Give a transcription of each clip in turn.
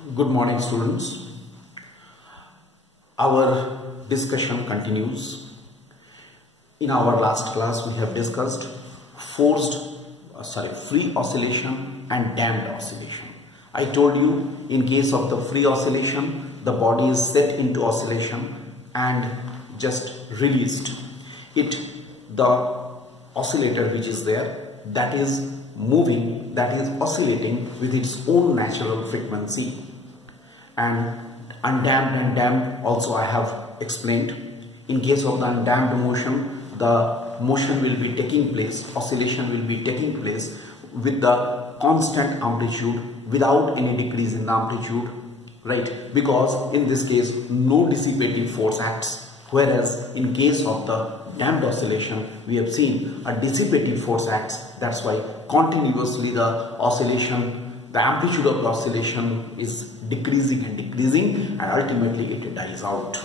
Good morning, students. Our discussion continues. In our last class, we have discussed free oscillation and damped oscillation. I told you in case of the free oscillation, the body is set into oscillation and just released. The oscillator which is there, that is moving, that is oscillating with its own natural frequency. And undamped and damped also I have explained. In case of the undamped motion, the motion will be taking place, oscillation will be taking place with the constant amplitude without any decrease in the amplitude, right? Because in this case no dissipative force acts, whereas in case of the damped oscillation we have seen a dissipative force acts. That's why continuously the oscillation, the amplitude of the oscillation is decreasing and decreasing, and ultimately it dies out.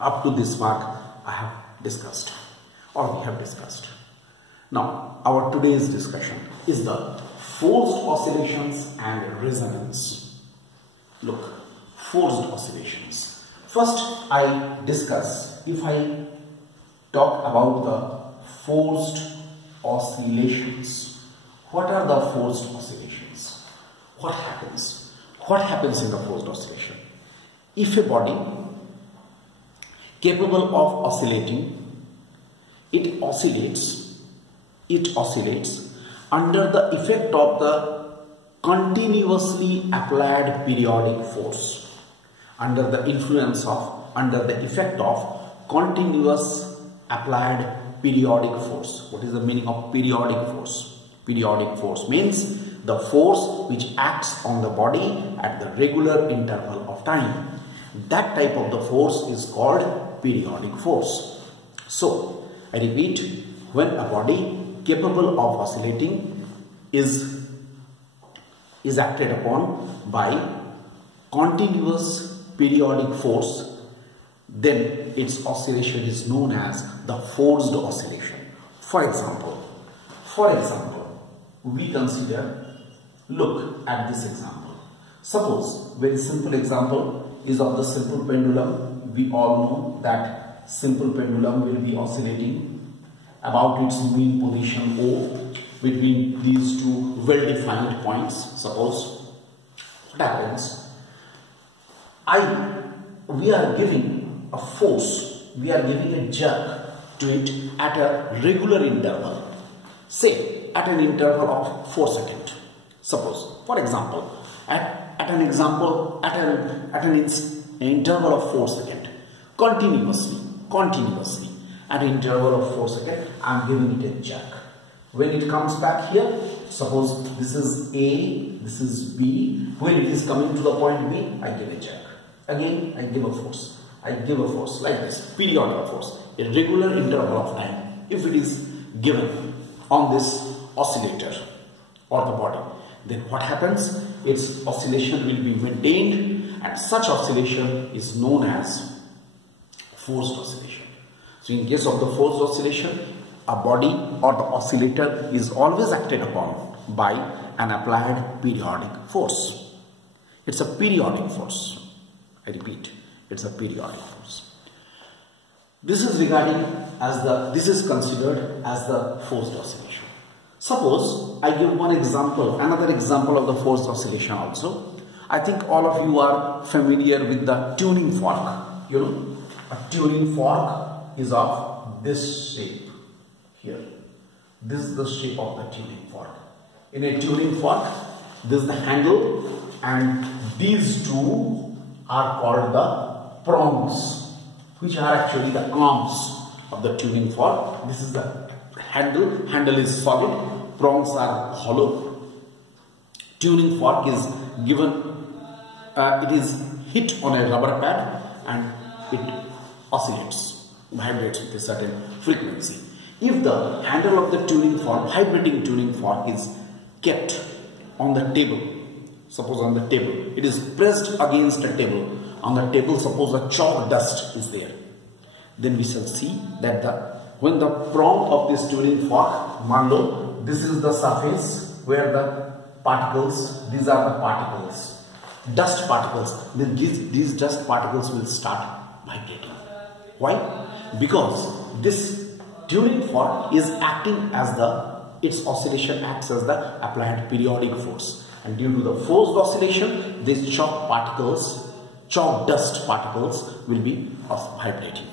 Up to this mark I have discussed, or we have discussed. Now our today's discussion is the forced oscillations and resonance. Look, forced oscillations. First I discuss, if I talk about the forced oscillations. What are the forced oscillations? What happens? What happens in the forced oscillation? If a body capable of oscillating, it oscillates under the effect of the continuously applied periodic force, under the effect of continuous applied periodic force. What is the meaning of periodic force? Periodic force means the force which acts on the body at the regular interval of time. That type of the force is called periodic force. So, I repeat, when a body capable of oscillating is acted upon by continuous periodic force, then its oscillation is known as the forced oscillation. For example, we consider, look at this example. Suppose, very simple example is of the simple pendulum. We all know that simple pendulum will be oscillating about its mean position O between these two well-defined points. Suppose, what happens? We are giving a force, we are giving a jerk to it at a regular interval, say at an interval of 4 seconds. Suppose, for example, at an interval of 4 seconds, continuously at an interval of 4 seconds, I am giving it a jerk. When it comes back here, suppose this is A, this is B. When it is coming to the point B, I give a jerk. Again, I give a force. I give a force like this, periodic force, a regular interval of time. If it is given on this oscillator or the body, then what happens? Its oscillation will be maintained, and such oscillation is known as forced oscillation. So in case of the forced oscillation, a body or the oscillator is always acted upon by an applied periodic force. It's a periodic force. I repeat, it's a periodic force. This is considered as the forced oscillation. Suppose I give another example of the forced oscillation also. I think all of you are familiar with the tuning fork. You know, a tuning fork is of this shape here. This is the shape of the tuning fork. In a tuning fork, this is the handle, and these two are called the prongs, which are actually the arms of the tuning fork. This is the handle is solid, prongs are hollow. Tuning fork is given, it is hit on a rubber pad and it oscillates, vibrates with a certain frequency. If the handle of the tuning fork, vibrating tuning fork, is kept on the table, suppose on the table, it is pressed against a table. On the table, suppose a chalk dust is there. Then we shall see that when the prong of this tuning fork, Marlo, this is the surface where the particles, these are the particles. dust particles, then these dust particles will start vibrating. Why? Because this tuning fork is acting as its oscillation acts as the applied periodic force, and due to the forced oscillation, these chalk dust particles will be vibrating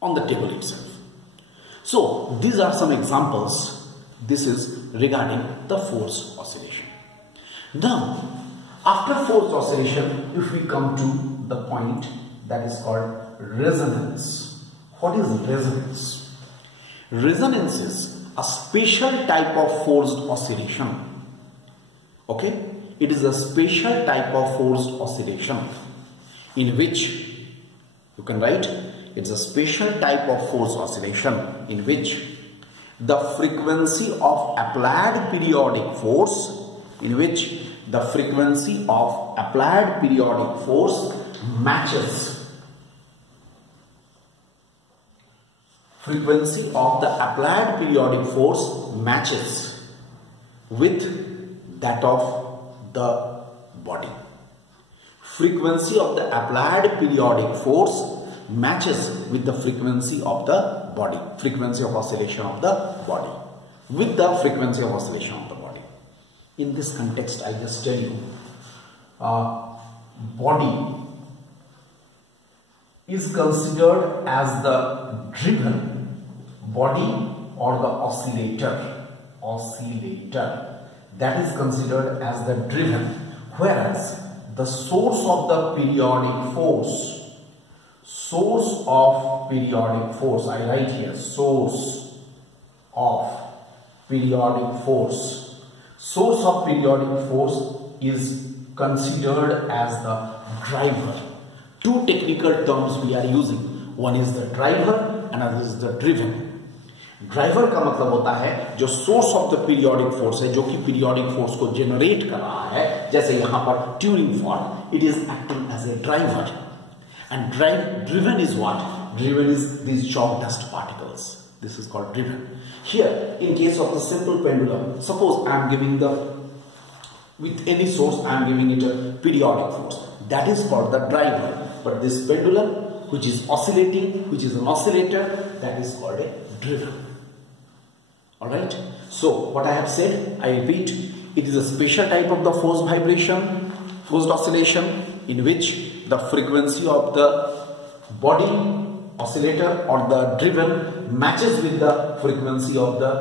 on the table itself. So these are some examples. This is regarding the forced oscillation. Now, after forced oscillation, if we come to the point that is called resonance. What is resonance? Resonance is a special type of forced oscillation. Okay? It is a special type of forced oscillation in which you can write it's a special type of forced oscillation in which the frequency of applied periodic force matches with that of the body. Frequency of the applied periodic force matches with the frequency of the body, frequency of oscillation of the body, with the frequency of oscillation of the body. In this context, I just tell you, body is considered as the driven body, or the oscillator that is considered as the driven, whereas the source of the periodic force, I write here source of periodic force is considered as the driver. Two technical terms we are using, one is the driver, another is the driven. Driver का मतलब होता है जो source of the periodic force है, जो कि periodic force को generate कर रहा है, जैसे यहां पर tuning fork, it is acting as a driver. And driven is what? Driven is these chalk dust particles. This is called driven. Here, in case of the simple pendulum, suppose I am giving with any source, I am giving it a periodic force. That is called the driver. But this pendulum, which is oscillating, which is an oscillator, that is called a driven. Alright? So, what I have said, I repeat, it is a special type of the forced oscillation, in which the frequency of the body, oscillator or the driven matches with the frequency of the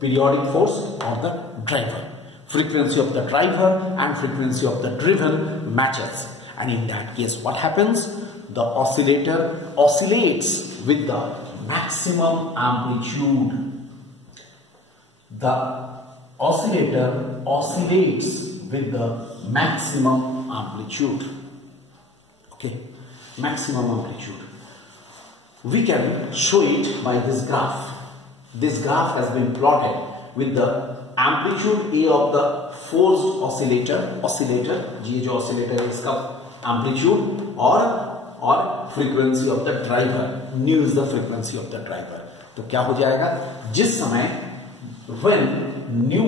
periodic force or the driver. Frequency of the driver and frequency of the driven matches, and in that case what happens? The oscillator oscillates with the maximum amplitude. The oscillator oscillates with the maximum amplitude. Okay, maximum amplitude. We can show it by this graph. This graph has been plotted with the amplitude A of the forced oscillator, ये जो oscillator है इसका amplitude, और frequency of the driver. Nu is the frequency of the driver. तो क्या हो जाएगा? जिस समय when nu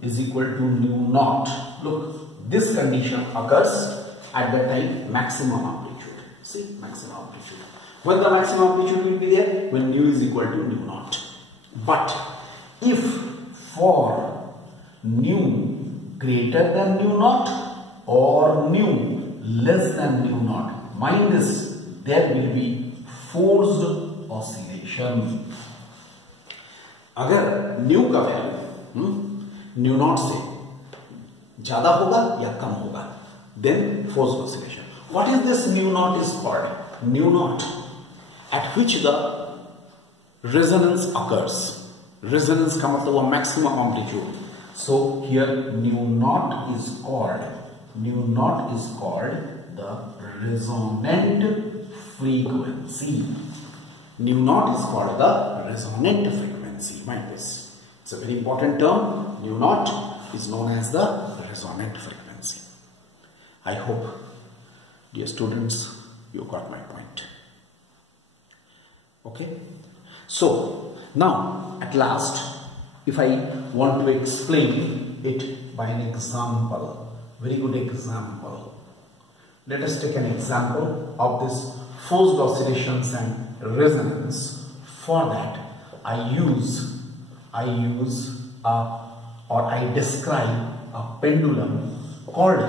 is equal to nu naught, look, this condition occurs at the time maximum amplitude. See, maximum amplitude. When the maximum amplitude will be there? When nu is equal to nu naught. But if for nu greater than nu naught or nu less than nu naught, mind this, there will be forced oscillation. अगर nu का value nu naught से ज्यादा होगा या कम होगा, then forced oscillation. What is this nu naught is called? Nu naught at which the resonance occurs. Resonance का मतलब वो maximum amplitude. So here nu naught is called the resonant frequency. Nu naught is called the resonant frequency. Mind this. It's a very important term. Nu naught is known as the resonant frequency. I hope, dear students, you got my point. Okay. So now at last, if I want to explain it by an example, Very good example. Let us take an example of this forced oscillations and resonance. For that, I describe a pendulum called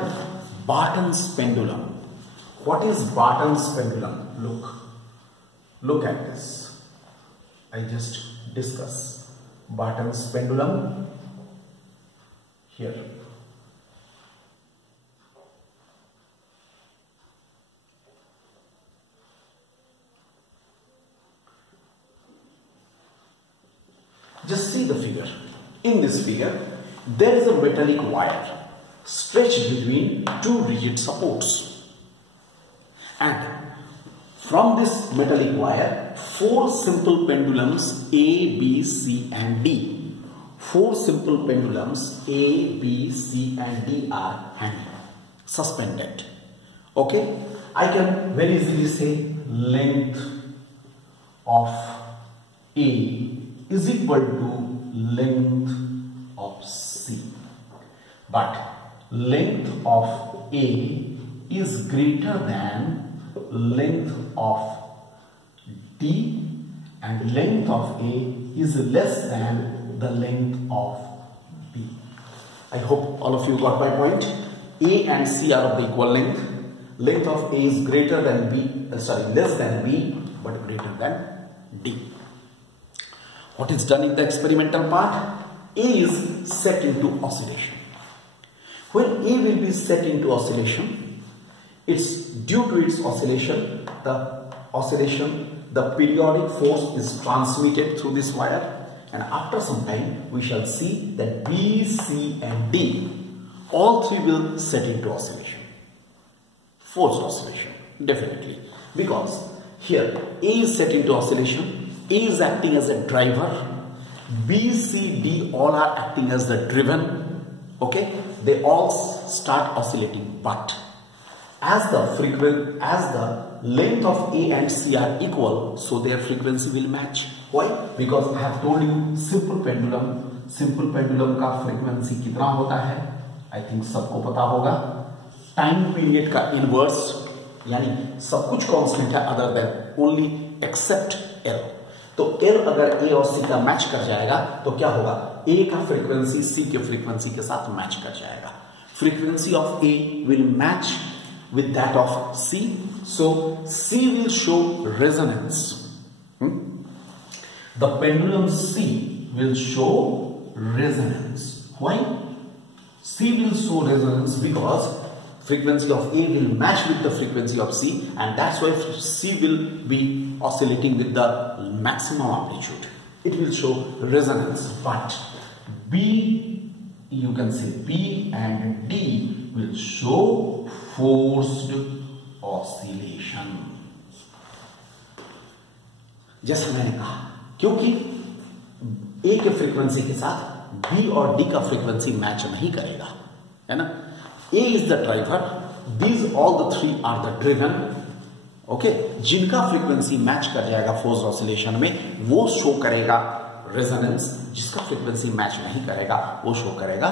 Barton's pendulum. What is Barton's pendulum? Look at this. I just discuss Barton's pendulum here. Just see the figure. In this figure, there is a metallic wire stretched between two rigid supports. And from this metallic wire, 4 simple pendulums A, B, C and D. 4 simple pendulums A, B, C and D are hanging, suspended. Okay? I can very easily say length of A is equal to length of C. But length of A is greater than length of D and length of A is less than the length of B. I hope all of you got my point. A and C are of the equal length. Length of A is greater than less than B but greater than D. What is done in the experimental part? A is set into oscillation. When A will be set into oscillation, it's due to its oscillation, the periodic force is transmitted through this wire, and after some time we shall see that B, C and D, all three will set into oscillation. Forced oscillation, definitely, because here A is set into oscillation. A is acting as a driver, B, C, D all are acting as the driven, okay? They all start oscillating, but as the length of A and C are equal, so their frequency will match. Why? Because I have told you simple pendulum का frequency कितना होता है? I think सबको पता होगा. Time period का inverse, यानी सब कुछ constant है other than only except L. तो L अगर A और C का मैच कर जाएगा तो क्या होगा? A का फ्रीक्वेंसी C के फ्रीक्वेंसी के साथ मैच कर जाएगा. Frequency of A will match with that of C, so C will show resonance. The pendulum C will show resonance. Why? C will show resonance because frequency of A will match with the frequency of C, and that's why C will be oscillating with the maximum amplitude. It will show resonance, but B, you can say B and D will show forced oscillation. जैसा मैंने कहा, क्योंकि A के frequency के साथ B और D का frequency match नहीं करेगा, है ना? A is the driver, these all the three are the driven, okay? जिनका फ्रीक्वेंसी मैच कर जाएगा फोर्स्ड ऑसिलेशन में वो शो करेगा रेजोनेंस, जिसका फ्रीक्वेंसी मैच नहीं करेगा वो शो करेगा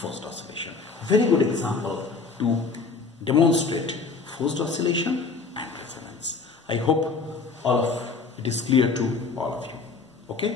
forced oscillation. Very good example to demonstrate forced oscillation and resonance. I hope all of it is clear to all of you. Okay.